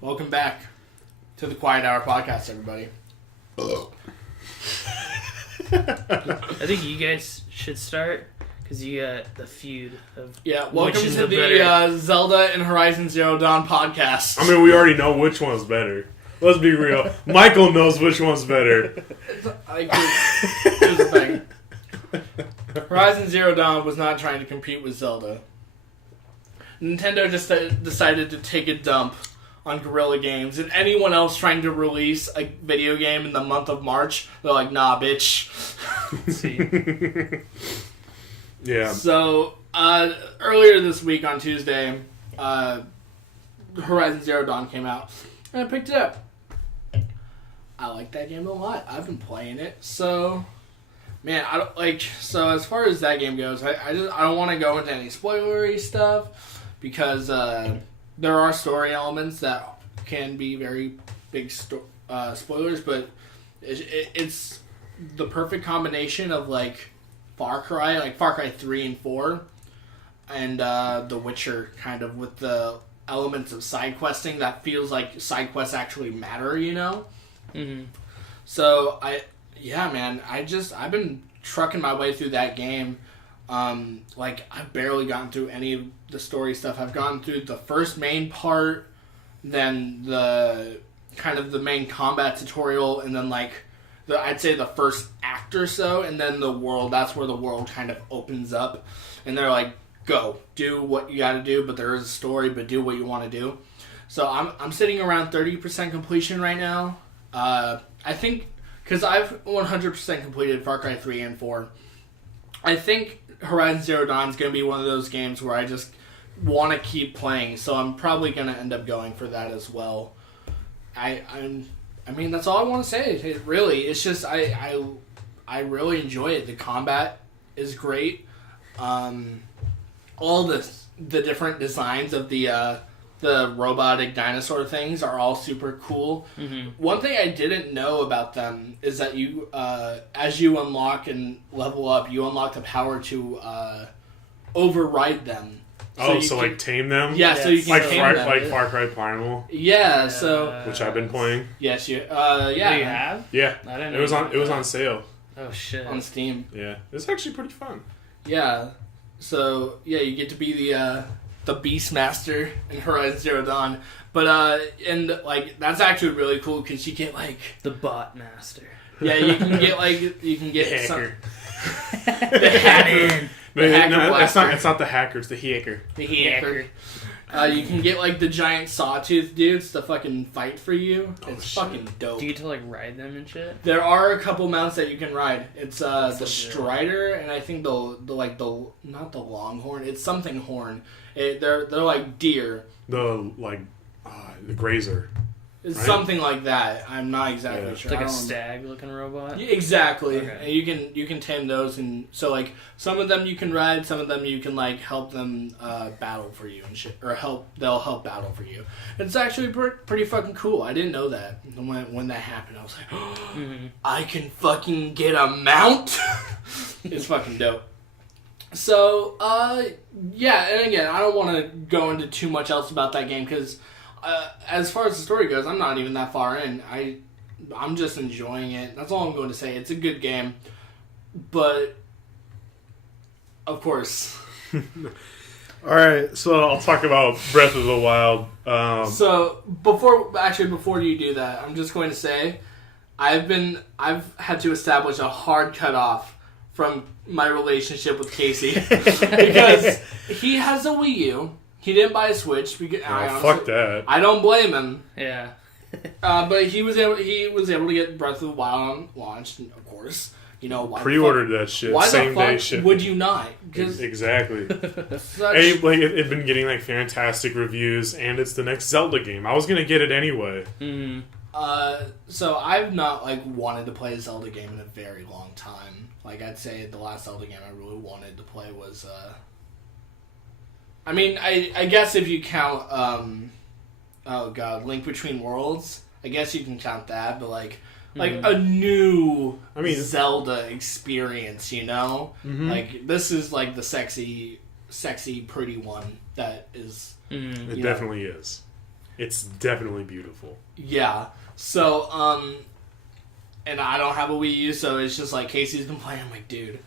Welcome back to the Quiet Hour podcast, everybody. I think you guys should start because you got the feud of welcome to the Zelda and Horizon Zero Dawn podcast. I mean, we already know which one's better. Let's be real. Michael knows which one's better. Here's the thing. Horizon Zero Dawn was not trying to compete with Zelda. Nintendo just decided to take a dump on Guerrilla Games, and anyone else trying to release a video game in the month of March, they're like, nah, bitch. See. Yeah. So, earlier this week on Tuesday, Horizon Zero Dawn came out, and I picked it up. I like that game a lot. I've been playing it, so... Man, I don't like. So as far as that game goes, I don't want to go into any spoilery stuff because there are story elements that can be very big spoilers, but it's the perfect combination of like Far Cry 3 and 4, and The Witcher, kind of with the elements of side questing that feels like side quests actually matter, you know. Mm-hmm. So Yeah, man, I've been trucking my way through that game. I've barely gotten through any of the story stuff. I've gone through the first main part, then the kind of the main combat tutorial, and then I'd say the first act or so, and then the world. That's where the world kind of opens up, and they're like, go, do what you gotta do, but there is a story, but do what you want to do. So I'm sitting around 30% completion right now. I think... Because I've 100% completed Far Cry 3 and 4. I think Horizon Zero Dawn is going to be one of those games where I just want to keep playing, so I'm probably going to end up going for that as well. I mean, that's all I want to say. It's just, I really enjoy it. The combat is great. All the different designs of the robotic dinosaur things are all super cool. Mm-hmm. One thing I didn't know about them is that you, as you unlock and level up, you unlock the power to override them. So tame them? Yeah, so you can tame them. Like Far Cry Primal? Yeah, so... Which I've been playing. Yes, you... Yeah. You have? Yeah. I didn't know it was on sale. Oh, shit. On Steam. Yeah. It's actually pretty fun. Yeah. So, yeah, you get to be the Beastmaster in Horizon Zero Dawn. But, that's actually really cool because you get, the Bot Master. Yeah, you can get, the hacker. The hacker. It's not the hacker, it's the hacker. The hacker. You can get, the giant sawtooth dudes to fucking fight for you. It's fucking dope. Do you get to, ride them and shit? There are a couple mounts that you can ride. It's, the Strider, and I think not the Longhorn, it's something horn. They're like deer. The grazer. It's right? Something like that. I'm not exactly sure. It's like a stag-looking robot? Yeah, exactly. Okay. And you can tame those, and so some of them you can ride, some of them you can help them battle for you and shit, or they'll help battle for you. It's actually pretty fucking cool. I didn't know that when that happened. I was like, mm-hmm. I can fucking get a mount. It's fucking dope. So yeah, and again, I don't want to go into too much else about that game because. As far as the story goes, I'm not even that far in. I'm just enjoying it. That's all I'm going to say. It's a good game. But, of course. Alright, so I'll talk about Breath of the Wild. So, before you do that, I'm just going to say, I've had to establish a hard cutoff from my relationship with Casey. Because he has a Wii U. He didn't buy a Switch. Fuck that. I don't blame him. Yeah. But he was able to get Breath of the Wild on launch, of course. You know, why pre-ordered that shit. Why same the fuck day shit. would you not? Exactly. It'd been getting fantastic reviews, and it's the next Zelda game. I was gonna get it anyway. Mm-hmm. So I've not wanted to play a Zelda game in a very long time. I'd say the last Zelda game I really wanted to play was. I mean, I guess if you count, Link Between Worlds, I guess you can count that, but a new Zelda experience, you know? Mm-hmm. This is the sexy, pretty one that is... It definitely is. It's definitely beautiful. Yeah. So, and I don't have a Wii U, so it's just like Casey's been playing. I'm like, dude,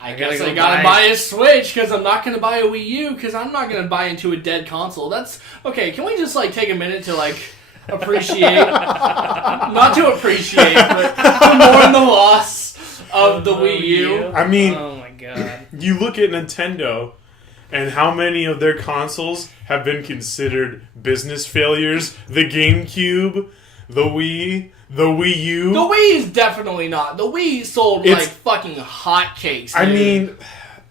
I guess I gotta buy a Switch because I'm not gonna buy a Wii U because I'm not gonna buy into a dead console. That's okay. Can we just like take a minute to like appreciate, not to appreciate, but to mourn the loss of the Wii U? I mean, oh my god, you look at Nintendo and how many of their consoles have been considered business failures. The GameCube, the Wii, the Wii U. The Wii is definitely not. The Wii sold like fucking hotcakes. I mean,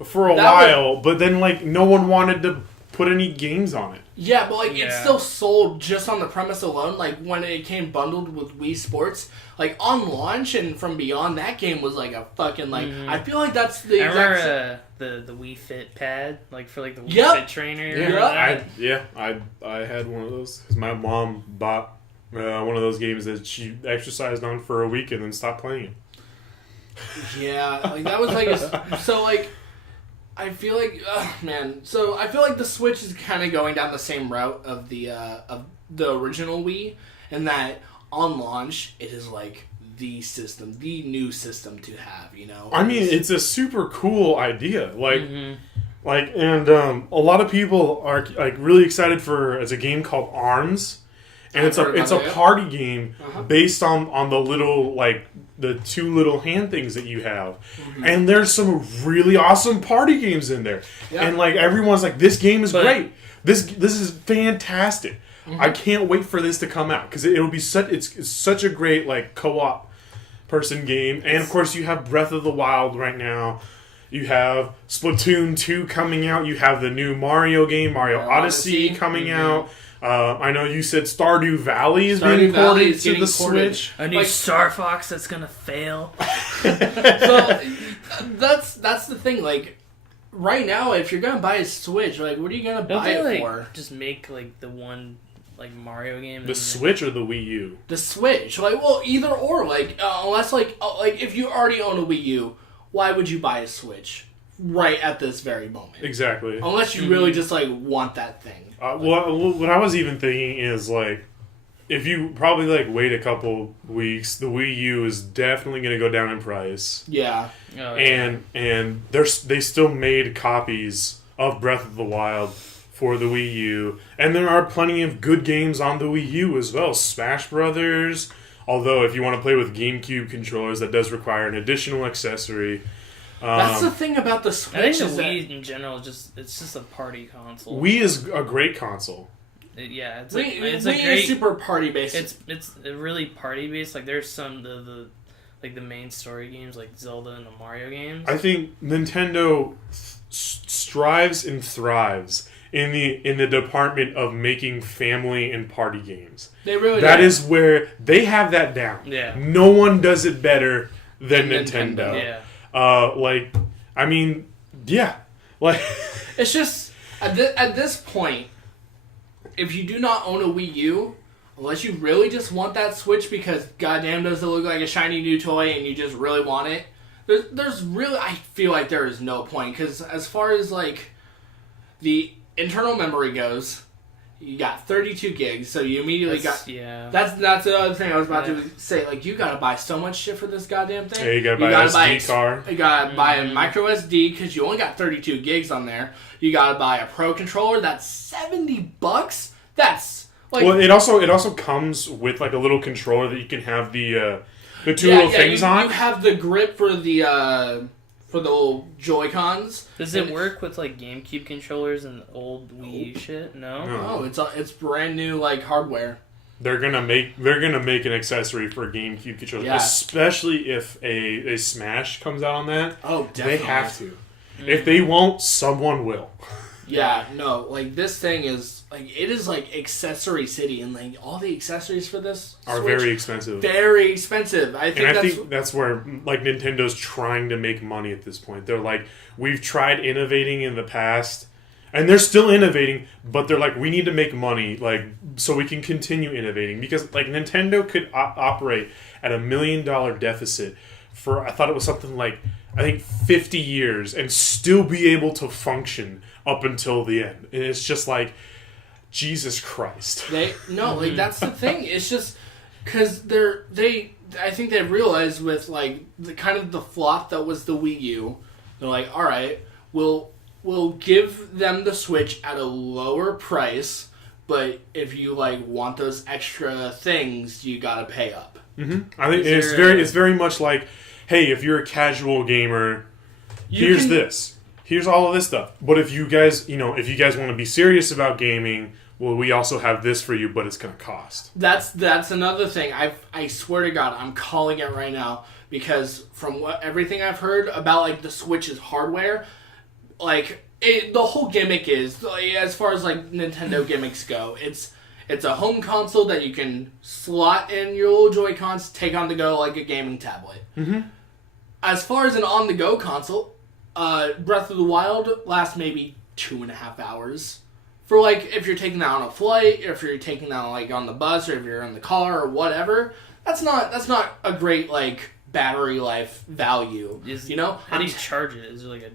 for a while, but then like no one wanted to put any games on it. Yeah, but like it still sold just on the premise alone. Like when it came bundled with Wii Sports, like on launch and from beyond, that game was like a fucking like. I feel like that's the exact. The Wii Fit pad, like for like the Wii Fit trainer. I had one of those because my mom bought one of those games that she exercised on for a week and then stopped playing it. Yeah, like that was like so like. I feel like, man. So I feel like the Switch is kind of going down the same route of the original Wii, in that on launch it is like the system, the new system to have. You know, I mean, it's a super cool idea. Like, and a lot of people are like really excited for as a game called ARMS, and it's a party game based on the little like. The two little hand things that you have. And there's some really awesome party games in there. Yeah. And like everyone's like, this game is great. This is fantastic. I can't wait for this to come out because it'll be it's such a great like co-op person game. And of course you have Breath of the Wild right now. You have Splatoon 2 coming out. You have the new Mario game, Mario Odyssey coming out. I know you said Stardew Valley is being ported to the Switch. A new Star Fox that's gonna fail. So that's the thing. Like right now, if you're gonna buy a Switch, like what are you gonna buy it for? Just make like the one like Mario game. The Switch or the Wii U? The Switch. Like well, either or. Like unless like if you already own a Wii U, why would you buy a Switch right at this very moment? Exactly. Unless you really just like want that thing. What I was even thinking is like, if you probably like wait a couple weeks, the Wii U is definitely going to go down in price. Yeah. Oh, and they still made copies of Breath of the Wild for the Wii U, and there are plenty of good games on the Wii U as well. Smash Brothers. Although if you want to play with GameCube controllers, that does require an additional accessory. That's the thing about the Switch. I think the Wii in general it's just a party console. Wii is a great console. It's Wii a great, super party based. It's really party based. Like there's some the main story games like Zelda and the Mario games. I think Nintendo strives and thrives in the department of making family and party games. They really That is where they have that down. Yeah. No one does it better than Nintendo. Yeah. I mean, yeah. Like, it's just at this point, if you do not own a Wii U, unless you really just want that Switch because goddamn does it look like a shiny new toy and you just really want it, there's really, I feel like there is no point because as far as like the internal memory goes, you got 32 gigs, so you immediately That's the other thing I was about to say. Like, you gotta buy so much shit for this goddamn thing. Yeah, you gotta buy an SD card. You gotta buy a micro SD because you only got 32 gigs on there. You gotta buy a Pro controller. That's $70. That's like. Well, it also comes with like a little controller that you can have the two little things on. You have the grip for the little Joy-Cons. Does it work with like GameCube controllers and old Wii shit? No. It's brand new like hardware. They're gonna make an accessory for GameCube controllers, especially if a Smash comes out on that. Oh, definitely. They have to. If they won't, someone will. Yeah, no, like this thing is like it is like accessory city, and like all the accessories for this are Switch, very expensive. Very expensive. I think that's where like Nintendo's trying to make money at this point. They're like, we've tried innovating in the past, and they're still innovating, but they're like, we need to make money, like so we can continue innovating because like Nintendo could operate at $1 million deficit for I thought it was something like I think 50 years and still be able to function up until the end. And it's just like Jesus Christ. Like that's the thing. It's just because I think they realized with like the kind of the flop that was the Wii U, they're like, all right, we'll give them the Switch at a lower price, but if you like want those extra things, you gotta pay up. I think it's very much like, hey, if you're a casual gamer, here's this. Here's all of this stuff. But if you guys want to be serious about gaming, well, we also have this for you, but it's going to cost. That's another thing. I swear to God, I'm calling it right now because from everything I've heard about like the Switch's hardware, like the whole gimmick is, as far as like Nintendo gimmicks go, it's a home console that you can slot in your little Joy-Cons, take on the go like a gaming tablet. As far as an on-the-go console, Breath of the Wild lasts maybe 2.5 hours. For like, if you're taking that on a flight, if you're taking that like on the bus, or if you're in the car or whatever, that's not a great like battery life value. How do you charge it? Is it like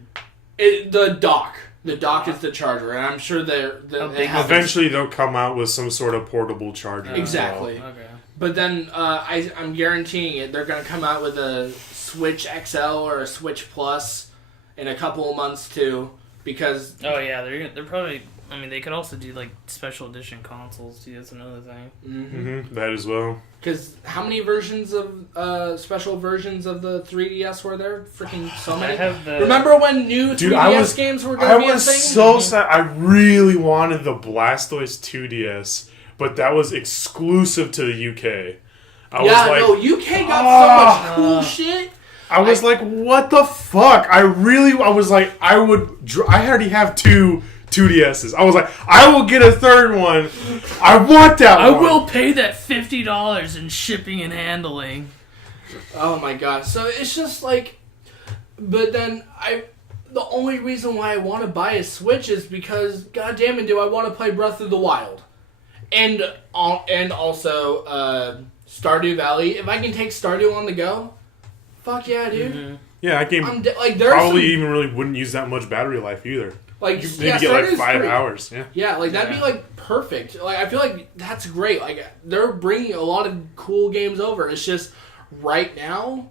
the dock? The dock is the charger, and I'm sure eventually they'll come out with some sort of portable charger. Exactly. Well. Okay. But then I'm guaranteeing it. They're going to come out with a Switch XL or a Switch Plus in a couple of months too, because they're probably. I mean, they could also do like special edition consoles too. That's another thing. That as well. Because how many versions of special versions of the 3DS were there? Freaking so many. Remember when new 3DS games were going to be a thing? I was so sad. I really wanted the Blastoise 2DS, but that was exclusive to the UK. UK got so much cool shit. I was like, what the fuck? I already have two 2DSs. I was like, I will get a third one. I want that one. I will pay that $50 in shipping and handling. Oh my god. So it's just like, but then the only reason why I want to buy a Switch is because, god damn it, do I want to play Breath of the Wild. And also Stardew Valley. If I can take Stardew on the go, fuck yeah, dude. Yeah, that game probably even really wouldn't use that much battery life either. Like, you maybe get like 5 hours. Yeah, like that'd be like perfect. Like, I feel like that's great. Like, they're bringing a lot of cool games over. It's just right now,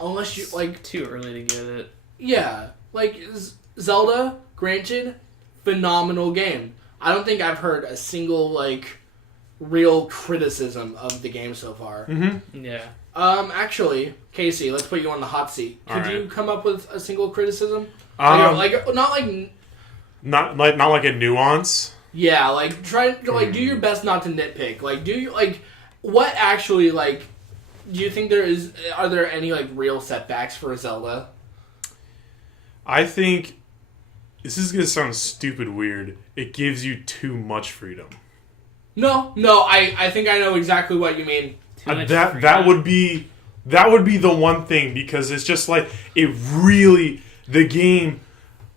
unless you like, too early to get it. Yeah, like Zelda, granted, phenomenal game. I don't think I've heard a single like real criticism of the game so far. Yeah. Actually, Casey, let's put you on the hot seat. Could you come up with a single criticism? Not like a nuance. Yeah, like try to like do your best not to nitpick. Like, do you like what actually like? Do you think are there any like real setbacks for Zelda? I think this is gonna sound stupid weird. It gives you too much freedom. No, I think I know exactly what you mean. That would be the one thing, because it's just like the game,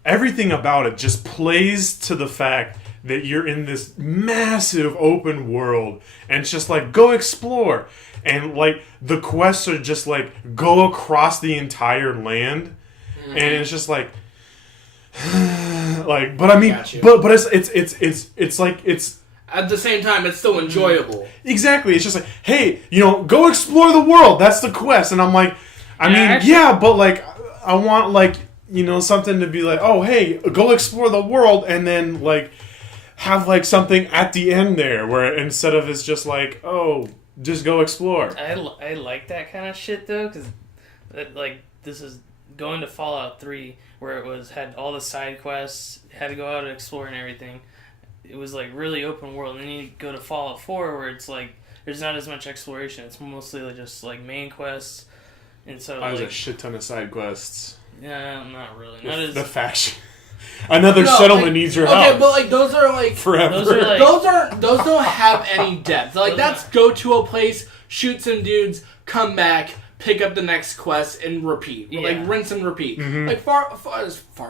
everything about it just plays to the fact that you're in this massive open world and it's just like, go explore, and like the quests are just like go across the entire land, and it's just like but I mean, but it's like it's. At the same time, it's still enjoyable. Exactly. It's just like, hey, go explore the world. That's the quest. And I'm like, but like, I want like, something to be like, oh, hey, go explore the world, and then like have like something at the end there where instead of it's just like, oh, just go explore. I like that kind of shit though, because like this is going to Fallout 3 where it had all the side quests, had to go out and explore and everything. It was like really open world, and then you go to Fallout 4 where it's like there's not as much exploration. It's mostly just like main quests, and so there's a shit ton of side quests. Yeah, not really. The faction. Another settlement needs your help. Okay, but like those are like forever. Those don't have any depth. Like that's go to a place, shoot some dudes, come back, pick up the next quest, and repeat. Yeah. Like rinse and repeat. Like Far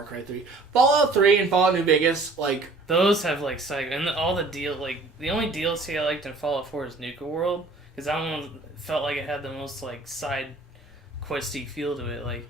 Cry 3, Fallout 3, and Fallout New Vegas. Like those have like side, and all the the only DLC I liked in Fallout 4 is Nuka World, because that one felt like it had the most like side questy feel to it. Like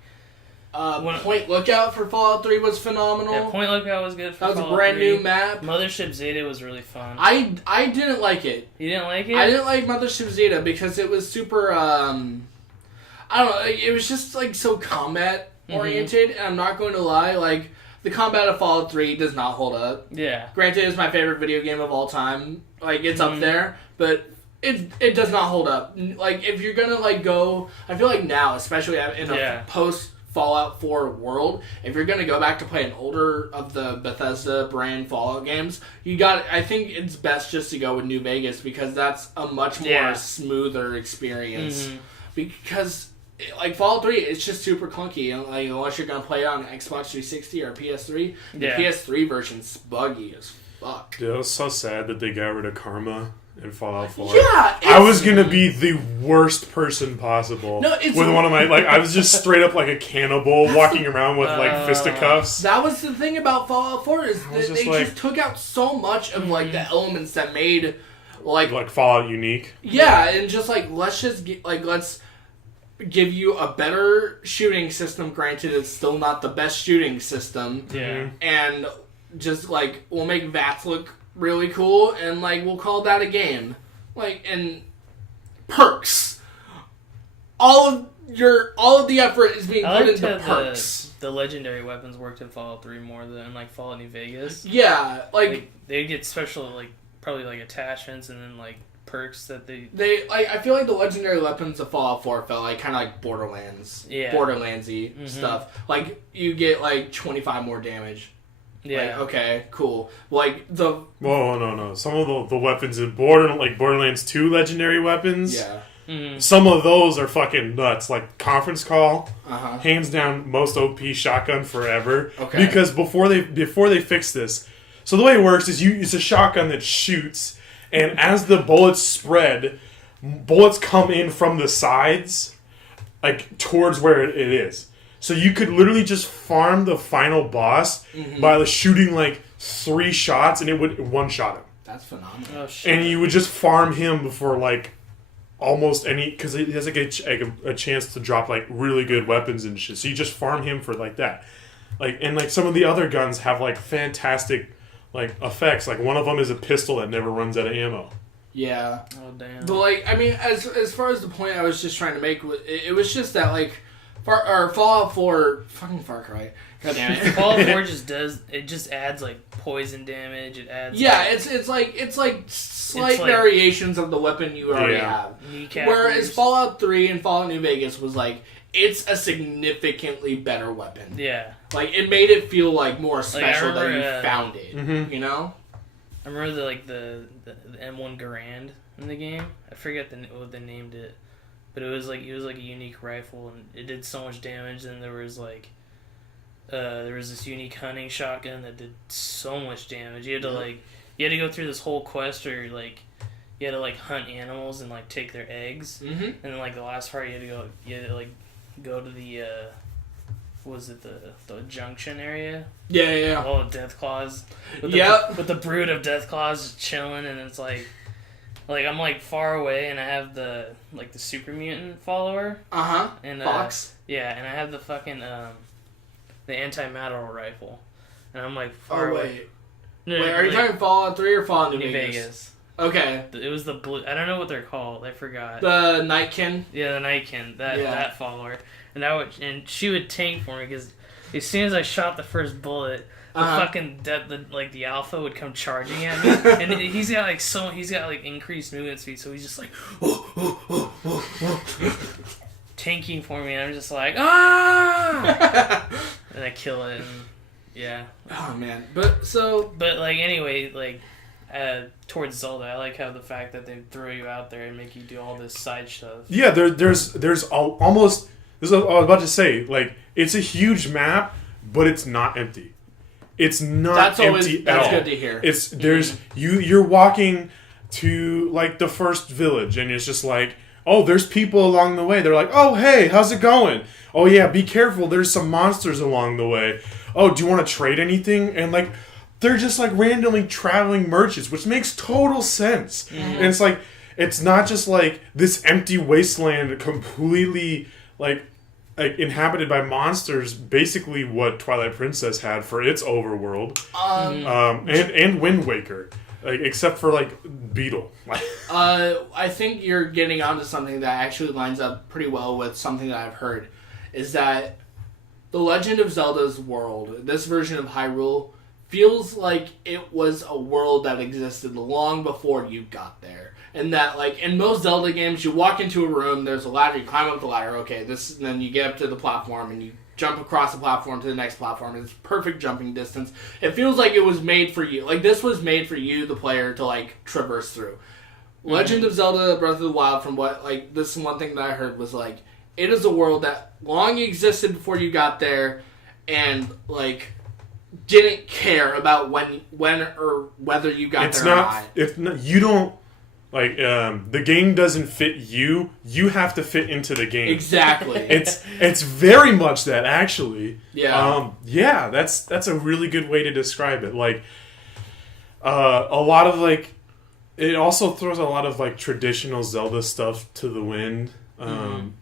Point Lookout for Fallout 3 was phenomenal. Yeah, Point Lookout was good for Fallout 3. That was a brand new map. Mothership Zeta was really fun. I didn't like it. You didn't like it? I didn't like Mothership Zeta because it was super, I don't know, it was just, like, so combat-oriented, and I'm not going to lie, like, the combat of Fallout 3 does not hold up. Yeah. Granted, it's my favorite video game of all time. Like, it's up there, but it does not hold up. Like, if you're gonna, like, go... I feel like now, especially in a post-Fallout 4 world, if you're gonna go back to play an older of the Bethesda brand Fallout games, I think it's best just to go with New Vegas, because that's a much more smoother experience. Because... Like, Fallout 3, it's just super clunky. And, like, unless you're going to play it on Xbox 360 or PS3. The PS3 version's buggy as fuck. Dude, it was so sad that they got rid of Karma in Fallout 4. Yeah! I was going to be the worst person possible. No, it's... With one of my... Like, I was just straight up like a cannibal walking around with, like, fisticuffs. That was the thing about Fallout 4, is that they just took out so much of, like, the elements that made, like... Fallout unique. Yeah, and just, like, let's give you a better shooting system. Granted, it's still not the best shooting system. Yeah. And just, like, we'll make VATS look really cool, and, like, we'll call that a game. Like, and perks. All of the effort is being put into perks. The legendary weapons worked in Fallout 3 more than, like, Fallout New Vegas. Yeah, like they'd get special, like, probably, like, attachments and then, like, perks that they like. I feel like the legendary weapons of Fallout 4 felt like kind of like Borderlands-y stuff. Like, you get like 25 more damage. Yeah. Like, okay, cool. Like the Whoa, no. Some of the weapons in Borderlands 2 legendary weapons. Yeah. Some of those are fucking nuts. Like Conference Call, Uh-huh. hands down most OP shotgun forever. Okay. Because before they fix this, so the way it works is it's a shotgun that shoots, and as the bullets spread, bullets come in from the sides, like towards where it is. So you could literally just farm the final boss by shooting like 3 shots, and it would one-shot him. That's phenomenal. Oh shit! And you would just farm him before like almost any, because he has like a chance to drop like really good weapons and shit. So you just farm him for like that. Like, and like some of the other guns have like fantastic like effects. Like one of them is a pistol that never runs out of ammo. Yeah. Oh damn. But like, I mean, as far as the point I was just trying to make, it was just that like, Fallout 4, fucking Far Cry. God damn it. Fallout 4 just adds like poison damage. It adds. Yeah, it's like slight variations of the weapon you already have. Whereas Fallout 3 and Fallout New Vegas was like, it's a significantly better weapon. Yeah. Like, it made it feel like more special remember, that you found it. You know? I remember the M1 Garand in the game. I forget what they named it, but it was like a unique rifle, and it did so much damage. And there was this unique hunting shotgun that did so much damage. You had to go through this whole quest where like you had to like hunt animals and like take their eggs, and then like the last part you had to go to the the junction area. Yeah. All the death claws. With the brood of death claws just chilling, and it's like I'm like far away, and I have the super mutant follower. And Fox. Yeah, and I have the fucking the anti-matter rifle, and I'm like far away. Wait, are you talking Fallout 3 or Fallout New Vegas? Okay. It was the blue. I don't know what they're called. I forgot. The Nightkin. Yeah, the Nightkin. That follower, and she would tank for me because as soon as I shot the first bullet, the fucking the alpha would come charging at me, and he's got increased movement speed, so he's just like tanking for me, and I'm just like and I kill it, and yeah. Oh man, but like anyway, like towards Zelda, I like how the fact that they throw you out there and make you do all this side stuff. Yeah, there's almost. This is what I was about to say. Like, it's a huge map, but it's not empty. It's not empty at all. That's good to hear. There's you're walking to like the first village, and it's just like, oh, there's people along the way. They're like, oh, hey, how's it going? Oh yeah, be careful. There's some monsters along the way. Oh, do you want to trade anything? And like, they're just like randomly traveling merchants, which makes total sense. And it's like, it's not just like this empty wasteland completely like like, inhabited by monsters, basically what Twilight Princess had for its overworld, and Wind Waker, like, except for like Beetle. I think you're getting onto something that actually lines up pretty well with something that I've heard, is that The Legend of Zelda's world, this version of Hyrule, feels like it was a world that existed long before you got there. And that, like, in most Zelda games, you walk into a room, there's a ladder, you climb up the ladder, okay, and then you get up to the platform, and you jump across the platform to the next platform, and it's perfect jumping distance. It feels like it was made for you. Like, this was made for you, the player, to, like, traverse through. Legend of Zelda Breath of the Wild, from what, like, this is one thing that I heard, was, like, it is a world that long existed before you got there, and, like, didn't care about when or whether you got there or not. It's not. You don't. Like, the game doesn't fit you. You have to fit into the game. Exactly. It's very much that, actually. Yeah. Yeah, that's a really good way to describe it. Like, a lot of, like, it also throws a lot of, like, traditional Zelda stuff to the wind.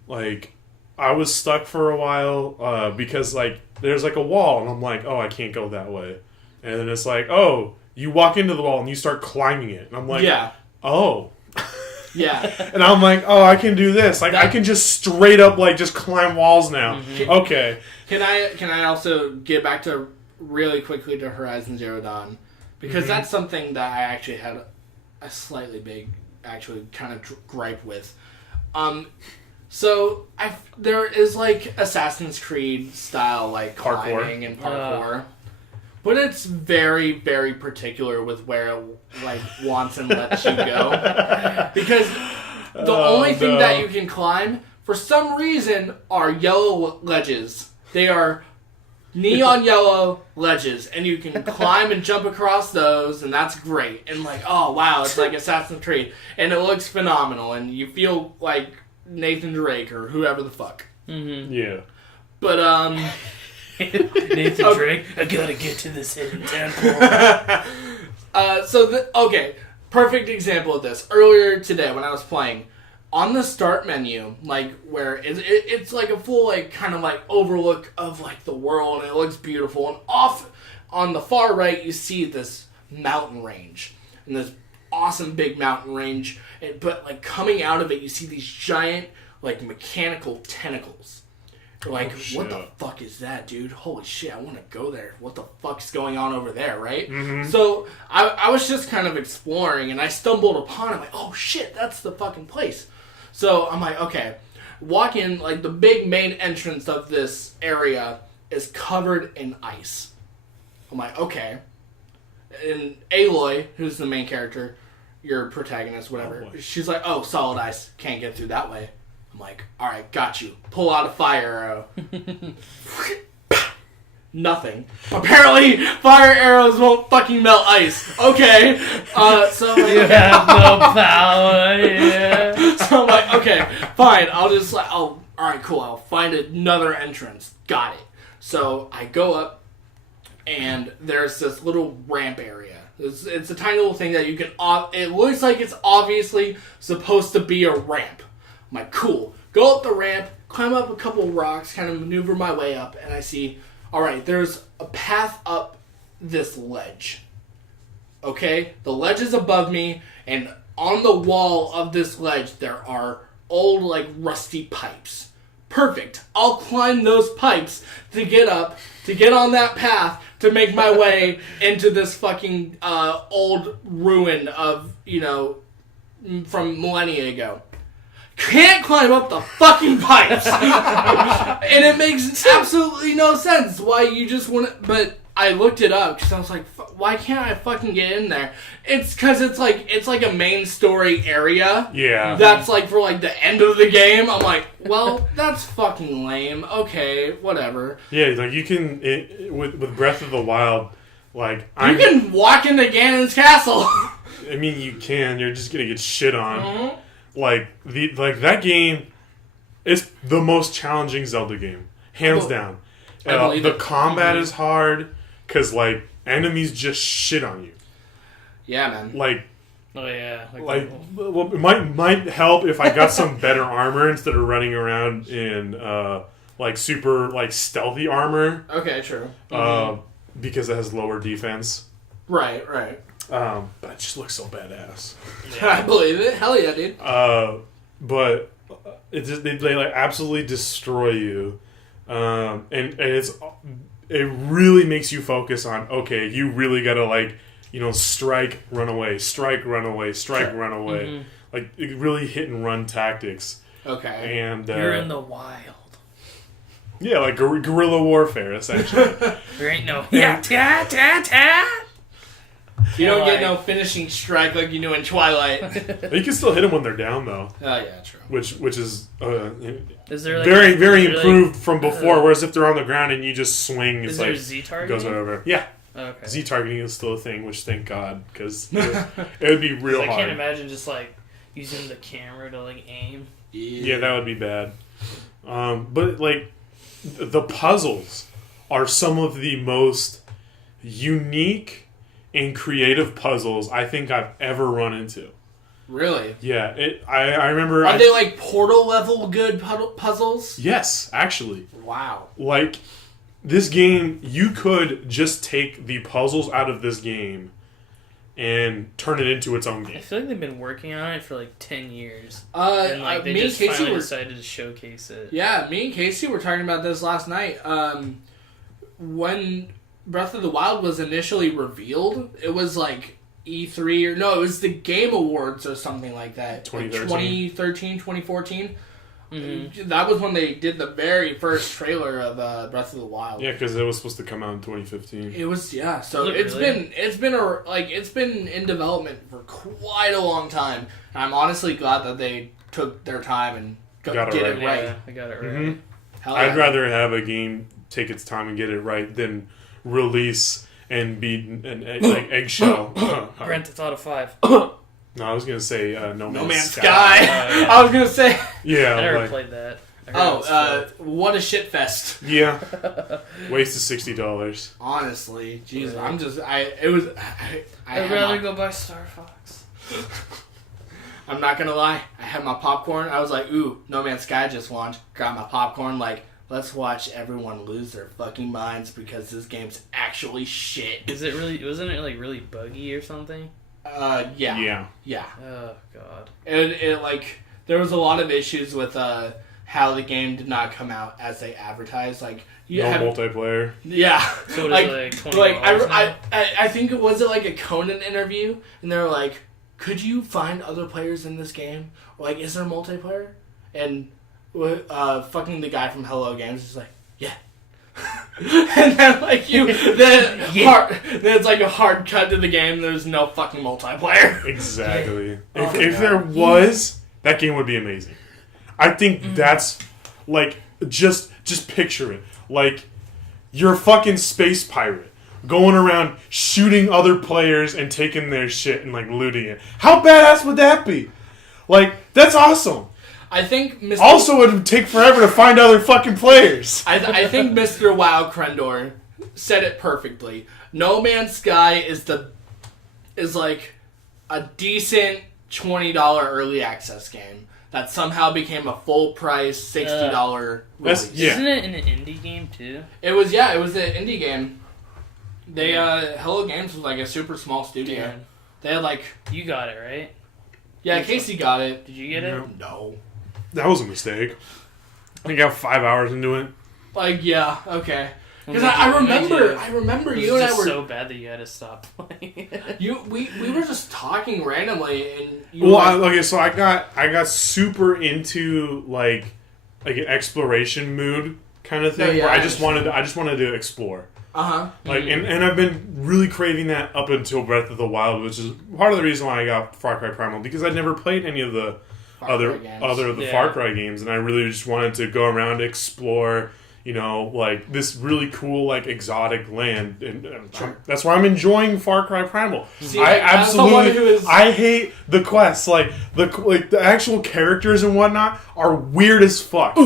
Like, I was stuck for a while, because, like, there's, like, a wall, and I'm like, oh, I can't go that way. And then it's like, oh, you walk into the wall, and you start climbing it. And I'm like, yeah. Oh. Yeah. And I'm like, oh, I can do this. Like, I can just straight up, like, just climb walls now. Okay. Can I also get back to really quickly to Horizon Zero Dawn? Because that's something that I actually had a slightly big, actually, kind of gripe with. So, there is, like, Assassin's Creed style, like, climbing and parkour. But it's very, very particular with where it, like, wants and lets you go. Because the only thing that you can climb, for some reason, are yellow ledges. They are neon yellow ledges. And you can climb and jump across those, and that's great. And, like, oh, wow, it's like Assassin's Creed. And it looks phenomenal, and you feel like Nathan Drake or whoever the fuck. Yeah. But, Nathan Drake, I gotta get to this hidden temple. Okay, perfect example of this. Earlier today when I was playing, on the start menu, like, where it's like a full, like, kind of, like, overlook of, like, the world, and it looks beautiful, and off on the far right, you see this mountain range, and this awesome big mountain range, but, like, coming out of it, you see these giant, like, mechanical tentacles. Like, what the fuck is that, dude? Holy shit, I want to go there. What the fuck's going on over there, right? So, I was just kind of exploring, and I stumbled upon it, like, oh shit, that's the fucking place. So, I'm like, okay. Walk in, like, the big main entrance of this area is covered in ice. I'm like, okay. And Aloy, who's the main character, your protagonist, whatever, she's like, oh, solid ice, can't get through that way. I'm like, alright, got you. Pull out a fire arrow. Nothing. Apparently, fire arrows won't fucking melt ice. Okay. So I'm like, you have no power, yeah. So I'm like, okay, fine. Alright, cool. I'll find another entrance. Got it. So I go up, and there's this little ramp area. It's a tiny little thing that you can... It looks like it's obviously supposed to be a ramp. I'm like, cool. Go up the ramp, climb up a couple rocks, kind of maneuver my way up, and I see, alright, there's a path up this ledge. Okay? The ledge is above me, and on the wall of this ledge, there are old, like, rusty pipes. Perfect. I'll climb those pipes to get up, to get on that path, to make my way into this fucking old ruin of, from millennia ago. Can't climb up the fucking pipes. And it makes absolutely no sense why you just want to... But I looked it up because I was like, why can't I fucking get in there? It's because it's like a main story area. Yeah. That's like for like the end of the game. I'm like, well, that's fucking lame. Okay, whatever. Yeah, like you can... with Breath of the Wild, like... You can walk into Ganon's castle. I mean, you can. You're just going to get shit on. Mm-hmm. Like that game is the most challenging Zelda game, hands down. The combat is hard because like enemies just shit on you. Yeah, man. Like, oh yeah. Well, it might help if I got some better armor instead of running around in like super like stealthy armor. Okay, true. Because it has lower defense. Right. But it just looks so badass. Yeah. I believe it. Hell yeah, dude. But it just they like absolutely destroy you, and it really makes you focus on, okay, you really gotta like, strike, run away, strike, run away, strike, run away. Mm-hmm. Like really hit and run tactics. Okay. And you're in the wild. Yeah, like guerrilla warfare essentially. There ain't no You don't get no finishing strike like you do in Twilight. You can still hit them when they're down, though. Oh yeah, true. Which is there very improved from before. Whereas if they're on the ground and you just swing, it's there Z targeting? Goes over. Yeah. Okay. Z targeting is still a thing, which thank God, because it would be real hard. I can't imagine just like using the camera to like aim. Yeah, that would be bad. But like the puzzles are some of the most unique and creative puzzles I think I've ever run into. Really? Yeah. I remember... Are they like Portal level good puzzles? Yes, actually. Wow. Like, this game, you could just take the puzzles out of this game and turn it into its own game. I feel like they've been working on it for like 10 years. And like they just finally decided to showcase it. Yeah, me and Casey were talking about this last night. When Breath of the Wild was initially revealed, it was like E3 it was the Game Awards or something like that. 2013, 2014. Mm-hmm. That was when they did the very first trailer of Breath of the Wild. Yeah, because it was supposed to come out in 2015. It was, yeah. So it's been in development for quite a long time. And I'm honestly glad that they took their time and did it right. Yeah, they got it right. Mm-hmm. I'd rather have a game take its time and get it right than release and be an eggshell. Grand Theft Auto 5. No, I was gonna say No Man's Sky. I was gonna say. Yeah, I never played that. What a shit fest. Yeah, wasted $60. Honestly, Jesus, I'd rather go buy Star Fox. I'm not gonna lie. I had my popcorn. I was like, ooh, No Man's Sky just launched. Got my popcorn. Like, let's watch everyone lose their fucking minds because this game's actually shit. Is it really? Wasn't it like really buggy or something? Yeah. Oh god. And it there was a lot of issues with how the game did not come out as they advertised. Like multiplayer. Yeah. So it was $20 I think it was like a Conan interview, and they were like, "Could you find other players in this game? Or like, is there multiplayer?" And fucking the guy from Hello Games is like, "Yeah." And then then it's like a hard cut to the game. There's no fucking multiplayer. Exactly. If there was, that game would be amazing. I think that's like just picture it. Like you're a fucking space pirate going around shooting other players and taking their shit and like looting it. How badass would that be? Like that's awesome. I think Also, it would take forever to find other fucking players. I think Mr. Wow Krendor said it perfectly. No Man's Sky is like a decent $20 early access game that somehow became a full price $60 release. Isn't it an indie game too? It was an indie game. They Hello Games was like a super small studio. Damn. They had like you got it right. Yeah, Casey got it. Did you get it? No. That was a mistake. I think I got 5 hours into it. Like, yeah, okay. Because I remember you and I were so bad that you had to stop playing. we were just talking randomly, and so I got super into like an exploration mood kind of thing, where I just wanted to explore. Like, and I've been really craving that up until Breath of the Wild, which is part of the reason why I got Far Cry Primal, because I'd never played any of the Far Cry games, and I really just wanted to go around, explore, like this really cool, like exotic land, and that's why I'm enjoying Far Cry Primal. See, I hate the quests, like the actual characters and whatnot are weird as fuck.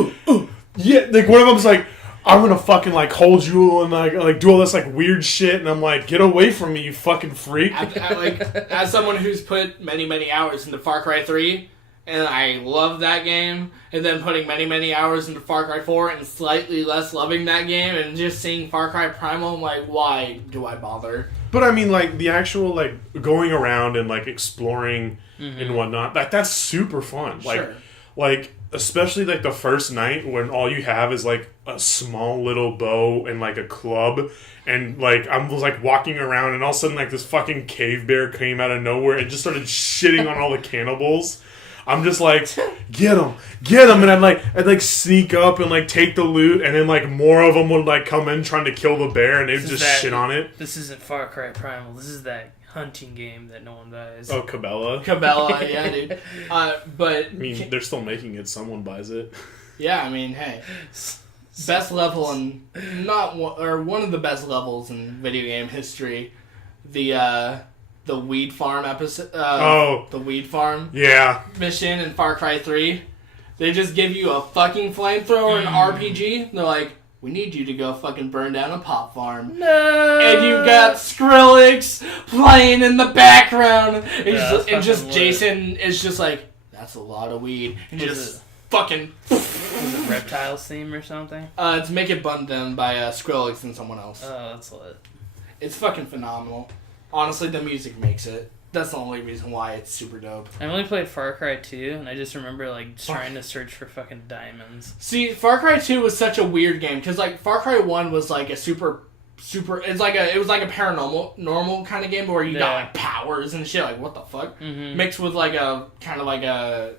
Yeah, like one of them's like, I'm gonna fucking like hold you and like do all this like weird shit, and I'm like, get away from me, you fucking freak. As someone who's put many hours into Far Cry 3, and I love that game, and then putting many, many hours into Far Cry 4 and slightly less loving that game, and just seeing Far Cry Primal, I'm like, why do I bother? But I mean, like, the actual, like, going around and, like, exploring and whatnot, that's super fun. Sure. Like, especially, like, the first night when all you have is, like, a small little bow and, like, a club. And, like, I was, like, walking around and all of a sudden, like, this fucking cave bear came out of nowhere and just started shitting on all the cannibals. I'm just like, get him, and I'd sneak up and like take the loot, and then like more of them would like come in trying to kill the bear, and they'd just shit on it. This isn't Far Cry Primal. This is that hunting game that no one buys. Oh, Cabela, yeah, dude. But I mean, they're still making it. Someone buys it. Yeah, I mean, hey, best level in one of the best levels in video game history. The weed farm episode. The weed farm. Yeah. Mission in Far Cry 3. They just give you a fucking flamethrower and RPG. They're like, we need you to go fucking burn down a pop farm. No. And you got Skrillex playing in the background, and just Jason is just like, that's a lot of weed, and just fucking. Was it Reptiles theme or something? It's Make It Bun Them by Skrillex and someone else. Oh, that's lit. It's fucking phenomenal. Honestly, the music makes it. That's the only reason why it's super dope. I only played Far Cry 2, and I just remember like trying to search for fucking diamonds. See, Far Cry 2 was such a weird game because like Far Cry 1 was like a super. It was like a paranormal kind of game where you got like powers and shit. Like what the fuck? Mixed with like a kind of like a,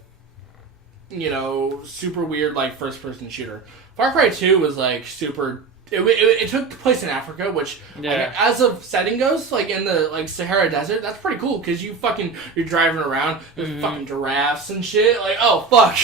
super weird like first person shooter. Far Cry 2 was like super. It took place in Africa, which, like, as of setting goes, like in the like Sahara Desert, that's pretty cool because you're driving around, there's fucking giraffes and shit. Like, oh fuck,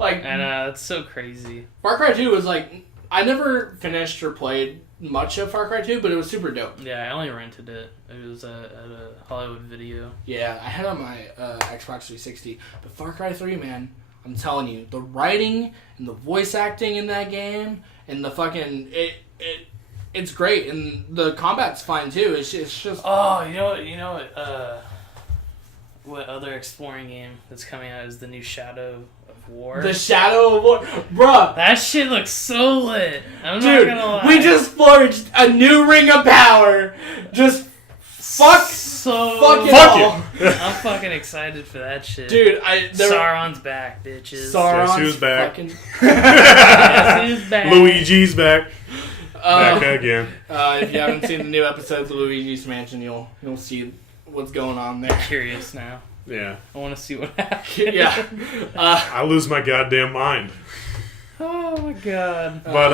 like, I know, it's so crazy. Far Cry 2 was like, I never finished or played much of Far Cry 2, but it was super dope. Yeah, I only rented it. It was at a Hollywood Video. Yeah, I had it on my Xbox 360, but Far Cry 3, man, I'm telling you, the writing and the voice acting in that game and the fucking it's great, and the combat's fine too. It's just what other exploring game that's coming out is the new Shadow of War. The Shadow of War, bruh. That shit looks so lit. I'm Dude, not gonna lie. We just forged a new ring of power. Just fuck it. I'm fucking excited for that shit. Dude, Sauron's back, bitches. Sauron's who's back? Guess who's back? Luigi's back. Back again. If you haven't seen the new episodes of Luigi's Mansion, you'll see what's going on there. Curious now. Yeah. I want to see what happens. Yeah. I lose my goddamn mind. Oh my god. But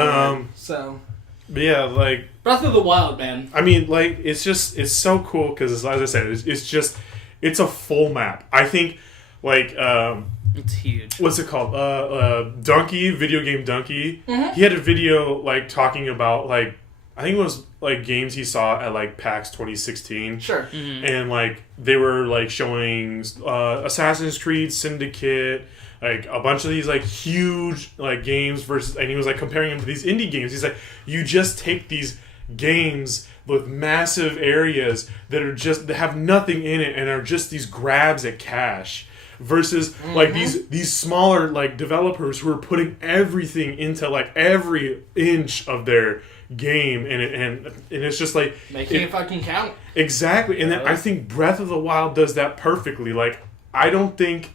But yeah, like Breath of the Wild, man. I mean, like it's so cool because as I said, it's a full map. I think like it's huge. What's it called? Donkey, video game Donkey. Mm-hmm. He had a video like talking about like I think it was like games he saw at like PAX 2016. Sure. Mm-hmm. And like they were like showing Assassin's Creed Syndicate, like a bunch of these like huge like games versus, and he was like comparing them to these indie games. He's like, you just take these games with massive areas that have nothing in it and are just these grabs at cash. Versus like these smaller like developers who are putting everything into like every inch of their game and it's just like making it fucking count. Exactly. And then I think Breath of the Wild does that perfectly. Like I don't think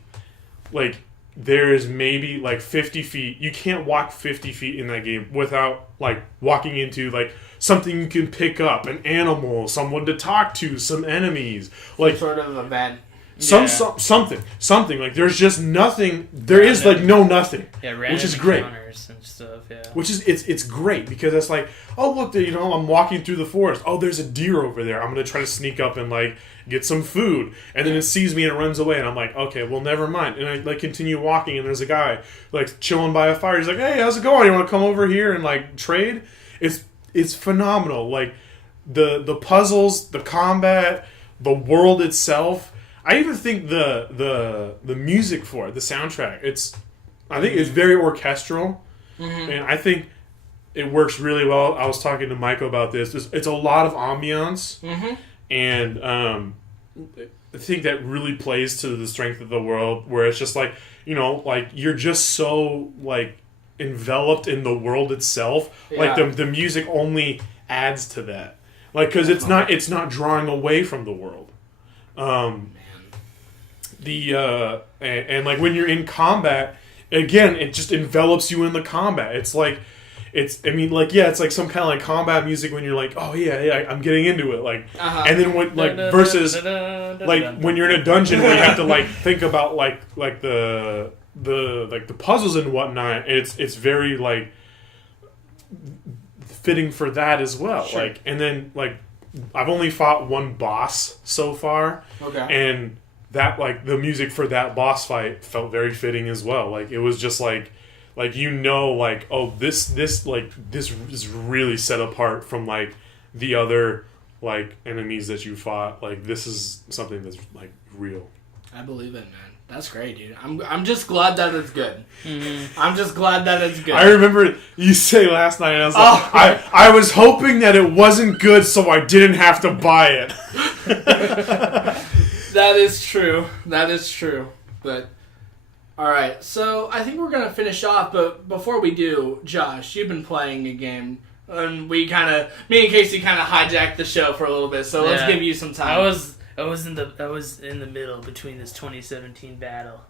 like there is maybe like 50 feet. You can't walk 50 feet in that game without like walking into like something you can pick up, an animal, someone to talk to, some enemies, like some sort of event. Something like there's just nothing. There is like nothing. Yeah, random which is great. Encounters and stuff. Yeah, which is it's great because it's like, oh look, I'm walking through the forest. Oh, there's a deer over there. I'm gonna try to sneak up and like get some food, and then it sees me and it runs away, and I'm like, okay, well never mind. And I like continue walking, and there's a guy like chilling by a fire. He's like, hey, how's it going? You want to come over here and like trade? It's phenomenal. Like the puzzles, the combat, the world itself. I even think the music for it, the soundtrack, I think it's very orchestral, and I think it works really well. I was talking to Michael about this. It's a lot of ambiance, and I think that really plays to the strength of the world, where it's just like you know, like you're just so like enveloped in the world itself. Yeah. Like the music only adds to that. Like, because it's not drawing away from the world. And like when you're in combat, again, it just envelops you in the combat. It's like, it's like some kind of like combat music when you're like, oh yeah, I'm getting into it. Like, and then when like versus like when you're in a dungeon where you have to like think about like the puzzles and whatnot, and it's very like fitting for that as well. Sure. Like, and then like I've only fought one boss so far, and that like the music for that boss fight felt very fitting as well. Like it was just like you know, like, oh, this is really set apart from like the other like enemies that you fought. Like this is something that's like real. I believe it, man. That's great, dude. I'm just glad that it's good. Mm-hmm. I'm just glad that it's good. I remember you say last night, and I was like, I was hoping that it wasn't good so I didn't have to buy it. That is true. That is true. But, alright, so I think we're going to finish off, but before we do, Josh, you've been playing a game, and me and Casey kind of hijacked the show for a little bit, so let's give you some time. I was in the middle between this 2017 battle.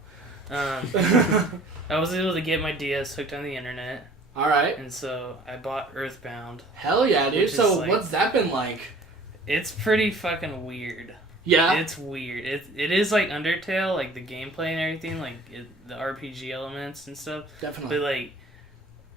I was able to get my DS hooked on the internet. Alright. And so I bought Earthbound. Hell yeah, dude. So what's that been like? It's pretty fucking weird. Yeah? It's weird. It is like Undertale, like the gameplay and everything, like the RPG elements and stuff. Definitely. But like,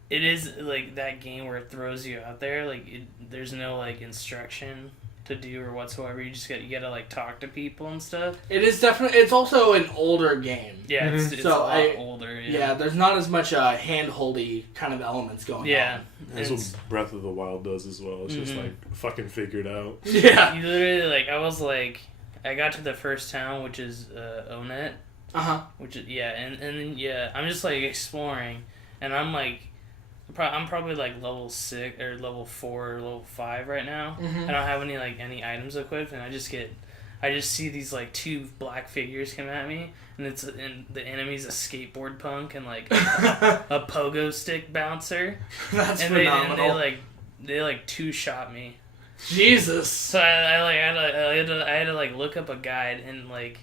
it is like that game where it throws you out there. Like, there's no like instruction to do or whatsoever. You gotta like talk to people and stuff. It is definitely. It's also an older game. Yeah, it's a lot older. Yeah, there's not as much hand-holdy kind of elements going on. Yeah, that's what Breath of the Wild does as well. It's just like fucking figured out. Yeah, you literally I got to the first town, which is Onet. Which is and then I'm just like exploring, and I'm like. I'm probably like level 6 or level 4 or level 5 right now. I don't have any items equipped, and I just see these like two black figures come at me, and the enemy's a skateboard punk and like a pogo stick bouncer. That's and phenomenal. They like two shot me. Jesus. So I had to like look up a guide and like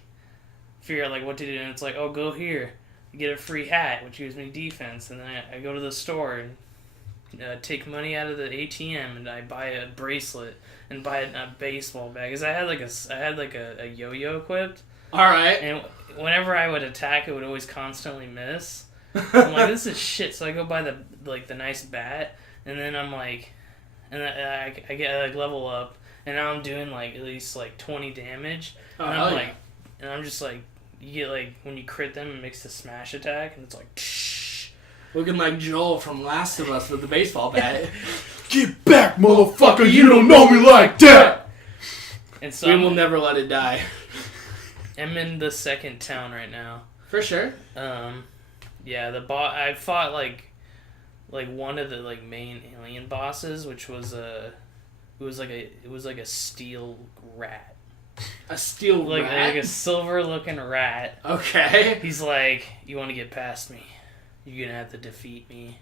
figure out like what to do, and it's like, oh, go here. Get a free hat, which gives me defense, and then I go to the store and take money out of the ATM, and I buy a bracelet and buy a baseball bag. Cause I had a yo-yo equipped. All right. And whenever I would attack, it would always constantly miss. I'm like, this is shit. So I go buy the nice bat, and then I'm like, and I get like level up, and now I'm doing like at least like 20 damage, and I'm like, and I'm just like. You get, like, when you crit them, it makes the smash attack, and it's like, shh. Looking like Joel from Last of Us with the baseball bat. Get back, motherfucker! You don't know me like that! And so we will never let it die. I'm in the second town right now. For sure. Yeah, I fought, like one of the, like, main alien bosses, which was, it was like a steel rat. A steel rat? Like a silver-looking rat. Okay. He's like, you want to get past me? You're going to have to defeat me.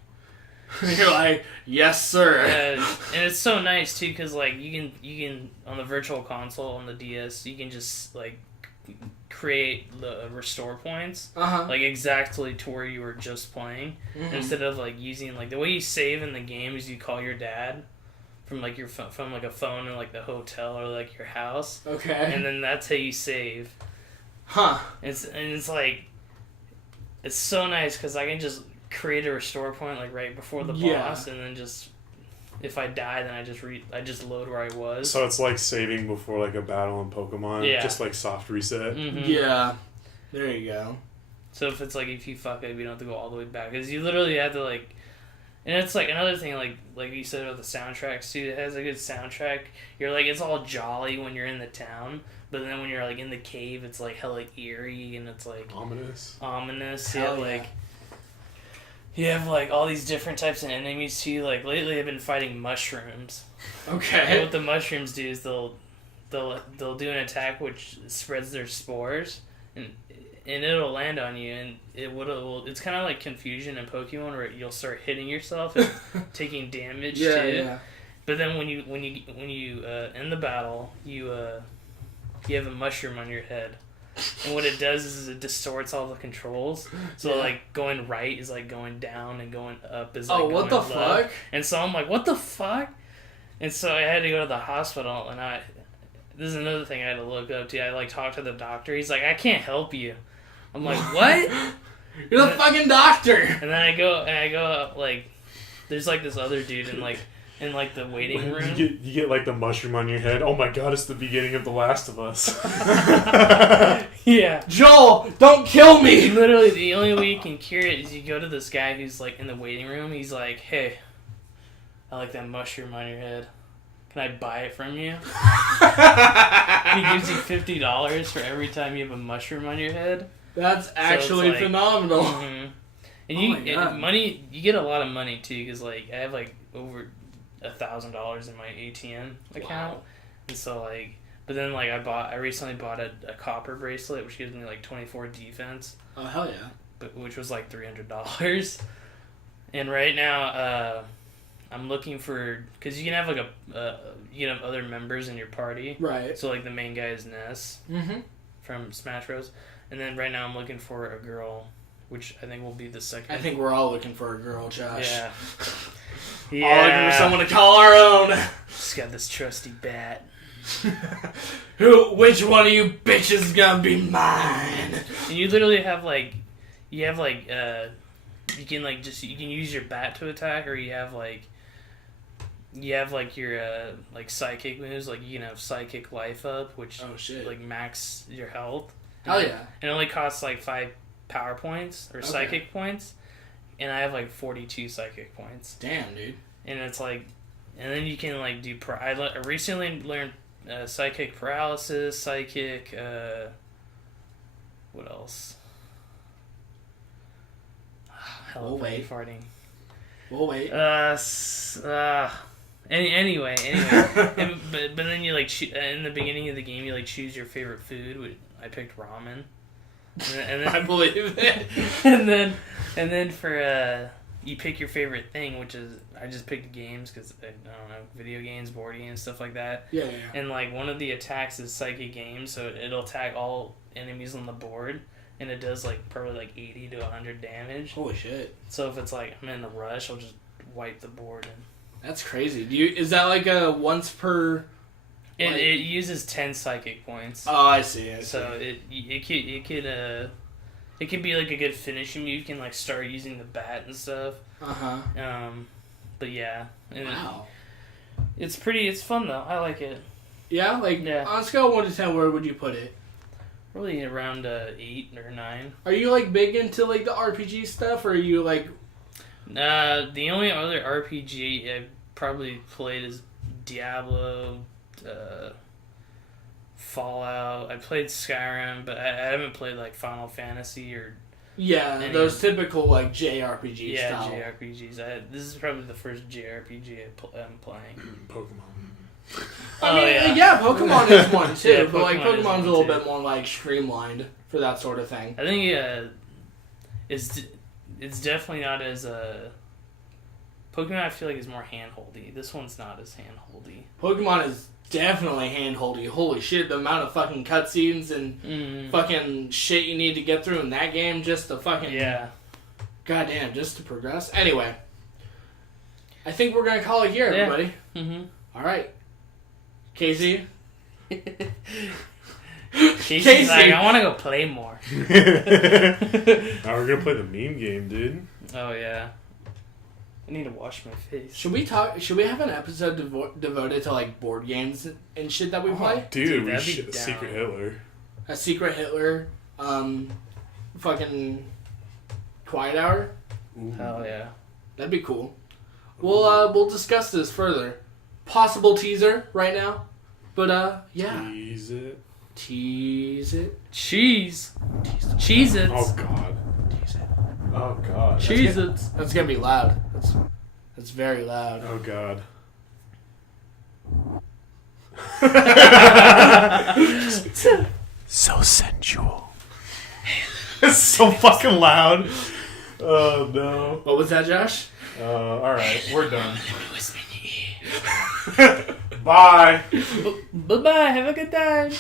You're like, yes, sir. And it's so nice, too, because, like, you can, on the virtual console, on the DS, you can just, like, create the restore points. Like, exactly to where you were just playing. Instead of, like, using, like, the way you save in the game is you call your dad. From like your from like a phone in like the hotel or like your house. Okay. And then that's how you save. Huh. It's like it's so nice because I can just create a restore point like right before the boss, and then just if I die, then I just load where I was. So it's like saving before like a battle in Pokemon. Yeah. Just like soft reset. Yeah. There you go. So if you fuck up, you don't have to go all the way back because you literally have to like. And it's like another thing, like you said about the soundtracks too. It has a good soundtrack. You're like, it's all jolly when you're in the town, but then when you're like in the cave, it's like hella eerie and it's like ominous. Hell like you have like all these different types of enemies too. Like lately, I've been fighting mushrooms. Okay. And what the mushrooms do is they'll do an attack which spreads their spores, it'll land on you, and it's kind of like confusion in Pokemon where you'll start hitting yourself and taking damage too. Yeah. But then when you end the battle, you have a mushroom on your head. And what it does is it distorts all the controls. So, like, going right is like going down and going up is like going what the left. fuck? And so I'm like, what the fuck? And so I had to go to the hospital, and this is another thing I had to look up to. I, like, talked to the doctor. He's like, I can't help you. I'm like, what? You're the fucking doctor! And then I go, like, there's, like, this other dude in the waiting room. You get like the mushroom on your head. Oh my god, it's the beginning of The Last of Us. Yeah. Joel, don't kill me! Literally, the only way you can cure it is you go to this guy who's like in the waiting room. He's like, hey, I like that mushroom on your head. Can I buy it from you? He gives you $50 for every time you have a mushroom on your head. That's actually phenomenal. Mm-hmm. And money, you get a lot of money too, because like I have like over $1,000 in my ATM account. Wow. And so like, but then like I recently bought a copper bracelet which gives me like 24 defense. Oh hell yeah! But which was like $300. And right now I'm looking for, because you can have like you can have other members in your party. Right. So like the main guy is Ness from Smash Bros. And then right now I'm looking for a girl, which I think will be the second. I think we're all looking for a girl, Josh. Yeah. All looking for someone to call our own. Just got this trusty bat. Which one of you bitches is gonna be mine? And you literally have like, you can use your bat to attack, or you have your like psychic moves, like you can have psychic life up, which like max your health. Hell yeah! And it only costs like 5 power points or psychic points, and I have like 42 psychic points. Damn, dude. And it's like, and then you can like do. I recently learned psychic paralysis, psychic. What else? Hell, wait. Farting. We'll wait. Anyway, but then you like in the beginning of the game you like choose your favorite food. I picked ramen. And then, I believe it. and then for you pick your favorite thing, which is I just picked games because I don't know, video games, board games, stuff like that. Yeah. And like one of the attacks is psychic games, so it'll attack all enemies on the board, and it does like probably like 80 to 100 damage. Holy shit! So if it's like I'm in a rush, I'll just wipe the board. That's crazy. Is that like a once per? It uses 10 psychic points. Oh, I see. So it could be like a good finishing move. You can like start using the bat and stuff. But yeah. Wow. It's fun though. I like it. Yeah, on a scale of 1 to 10, where would you put it? Probably around 8 or 9. Are you like big into like the RPG stuff, or are you like? The only other RPG I've probably played is Diablo. Fallout. I played Skyrim, but I haven't played like Final Fantasy or those typical like JRPG style. Yeah, JRPGs. This is probably the first JRPG I'm playing. Pokemon. I mean, Pokemon is one too, Yeah, but like Pokemon's a little too. bit more like streamlined for that sort of thing. I think it's definitely not as Pokemon. I feel like is more hand-holdy. This one's not as hand-holdy. Pokemon is definitely hand-holdy. Holy shit, the amount of fucking cutscenes and fucking shit you need to get through in that game just to fucking... Goddamn, just to progress. Anyway. I think we're going to call it here, everybody. All right. Casey? Casey's like, I want to go play more. Now we're going to play the meme game, dude. Oh, yeah. I need to wash my face. Should we have an episode devoted to like board games and shit that we play? Dude, we should. Secret Hitler. A Secret Hitler. Fucking Quiet Hour. Ooh. Hell yeah. That'd be cool. We'll discuss this further. Possible teaser right now. But yeah. Tease it. Cheese. Cheese it. Oh god. Tease it. Oh god. Cheese it. That's gonna be loud. That's very loud. Oh god. So sensual. It's so fucking loud. Oh no. What was that, Josh? Alright, we're done. Bye. Bye-bye. Have a good time.